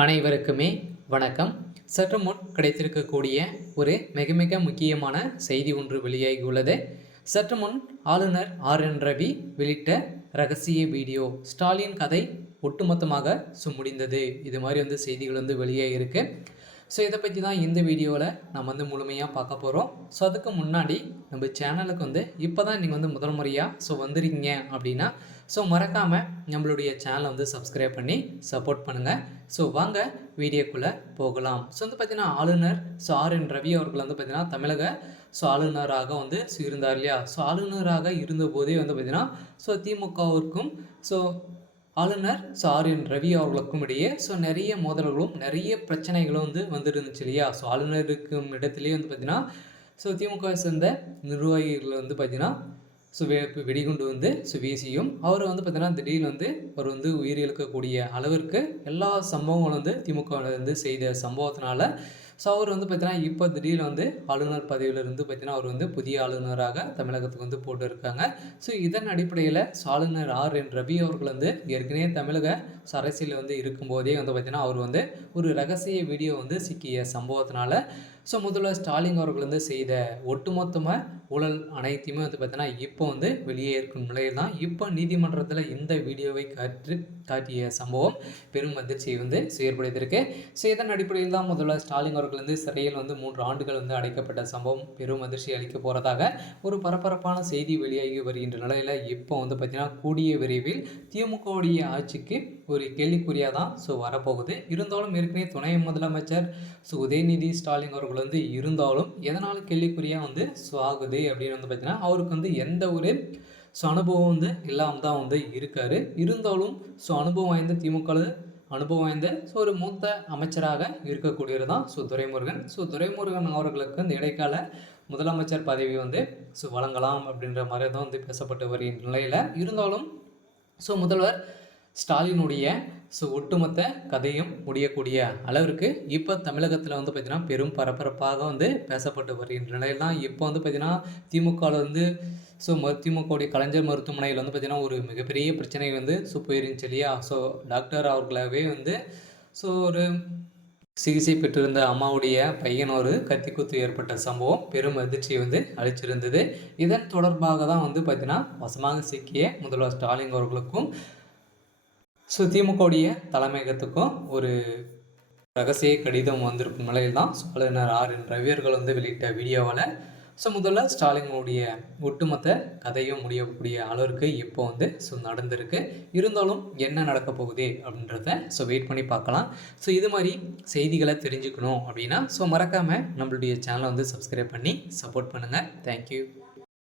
அனைவருக்குமே வணக்கம். சற்று முன் கிடைத்திருக்கக்கூடிய ஒரு மிக மிக முக்கியமான செய்தி ஒன்று வெளியாகியுள்ளது. சற்று முன் ஆளுநர் ஆர்.என். ரவி வெளியிட்ட ரகசிய வீடியோ, ஸ்டாலின் கதை ஒட்டுமொத்தமாக முடிந்தது. இது மாதிரி செய்திகள் வெளியாகிருக்கு. ஸோ இதை பற்றி தான் இந்த வீடியோவில் நம்ம முழுமையாக பார்க்க போகிறோம். ஸோ அதுக்கு முன்னாடி நம்ம சேனலுக்கு இப்போ தான் நீங்கள் முதல் முறையாக வந்துருக்கீங்க அப்படின்னா மறக்காமல் நம்மளுடைய சேனலை சப்ஸ்கிரைப் பண்ணி சப்போர்ட் பண்ணுங்கள். ஸோ வாங்க வீடியோக்குள்ளே போகலாம். பார்த்தீங்கன்னா ஆளுநர் ஆர்.என். ரவி அவர்கள் பார்த்தீங்கன்னா தமிழக ஆளுநராக இருந்தார் இல்லையா. ஆளுநராக இருந்தபோதே பார்த்தீங்கன்னா திமுகவிற்கும் ஆளுநர் ஆர்.என். ரவி அவர்களுக்கும் இடையே நிறைய மோதல்களும் நிறைய பிரச்சனைகளும் வந்துருந்துச்சு இல்லையா. ஆளுநர் இருக்கும் இடத்துலேயே பார்த்தீங்கன்னா திமுகவை சேர்ந்த நிர்வாகிகள் பார்த்தீங்கன்னா வெடிகுண்டு வீசியும் அவர் பார்த்தீங்கன்னா திடீர்னு அவர் உயிரிழக்கக்கூடிய அளவிற்கு எல்லா சம்பவங்களும் திமுக செய்த சம்பவத்தினால அவர் பார்த்தீங்கன்னா இப்போ திடீர்னு ஆளுநர் பதவியிலிருந்து பார்த்தீங்கன்னா அவர் புதிய ஆளுநராக தமிழகத்துக்கு போட்டு இருக்காங்க. இதன் அடிப்படையில் ஆளுநர் ஆர்.என். ரவி அவர்கள் ஏற்கனவே தமிழக அரசியல் இருக்கும்போதே பார்த்தீங்கன்னா அவர் ஒரு ரகசிய வீடியோ சிக்கிய சம்பவத்தினால முதல்வர் ஸ்டாலின் அவர்கள் செய்த ஒட்டுமொத்தமாக ஊழல் அனைத்தையுமே பார்த்தீங்கன்னா இப்போ வெளியே இருக்கும் நிலையில் தான் இப்போ நீதிமன்றத்தில் இந்த வீடியோவை காட்டிய சம்பவம் பெரும் அதிர்ச்சியை ஏற்படுத்தியிருக்கு. இதன் அடிப்படையில் தான் முதல்வர் ஸ்டாலின் அவர்கள் சிறையில் 3 ஆண்டுகள் அடைக்கப்பட்ட சம்பவம் பெரும் அதிர்ச்சி அளிக்க போகிறதாக ஒரு பரபரப்பான செய்தி வெளியாகி வருகின்ற நிலையில் இப்போ பார்த்தீங்கன்னா கூடிய விரைவில் திமுகவுடைய ஆட்சிக்கு ஒரு கேள்விக்குறியாக தான் வரப்போகுது. இருந்தாலும் ஏற்கனவே துணை முதலமைச்சர் உதயநிதி ஸ்டாலின் அவர்கள் இருந்தாலும் எதனால் கேள்விக்குறியாக ஆகுது அப்படின்னு பார்த்தீங்கன்னா அவருக்கு எந்த ஒரு அனுபவம் இல்லாமல் தான் இருக்காரு. இருந்தாலும் அனுபவம் வாய்ந்த திமுக அனுபவம் வாய்ந்த ஒரு மூத்த அமைச்சராக இருக்கக்கூடியவர் தான் துரைமுருகன். துரைமுருகன் அவர்களுக்கு இடைக்கால முதலமைச்சர் பதவி வழங்கலாம் அப்படின்ற மாதிரி தான் பேசப்பட்டு வருகின்ற நிலையில் இருந்தாலும் முதல்வர் ஸ்டாலினுடைய ஒட்டுமொத்த கதையும் முடியக்கூடிய அளவிற்கு இப்போ தமிழகத்தில் பார்த்தீங்கன்னா பெரும் பரபரப்பாக பேசப்பட்டு வருகின்ற நிலையில் தான் இப்போ பார்த்தீங்கன்னா திமுகவில் திமுகவுடைய கலைஞர் மருத்துவமனையில் பார்த்தீங்கன்னா ஒரு மிகப்பெரிய பிரச்சனை போயிருந்துச்சு இல்லையா. டாக்டர் அவர்களாகவே ஒரு சிகிச்சை பெற்றிருந்த அம்மாவுடைய பையன் ஒரு கத்திக்குத்து ஏற்பட்ட சம்பவம் பெரும் அதிர்ச்சியை அளிச்சிருந்தது. இதன் தொடர்பாக தான் பார்த்தீங்கன்னா வசமாக சிக்கிய முதல்வர் ஸ்டாலின் அவர்களுக்கும் திமுகவுடைய தலைமையகத்துக்கும் ஒரு ரகசிய கடிதம் வந்திருக்கும் நிலையில் தான் ஆளுநர் ஆர்.என். ரவி அவர்கள் வெளியிட்ட வீடியோவில் முதல்ல ஸ்டாலினுடைய ஒட்டுமொத்த கதையும் முடியக்கூடிய அளவிற்கு இப்போ நடந்திருக்கு. இருந்தாலும் என்ன நடக்க போகுது அப்படின்றத வெயிட் பண்ணி பார்க்கலாம். இது மாதிரி செய்திகளை தெரிஞ்சுக்கணும் அப்படின்னா மறக்காமல் நம்மளுடைய சேனலை சப்ஸ்கிரைப் பண்ணி சப்போர்ட் பண்ணுங்கள். தேங்க்யூ.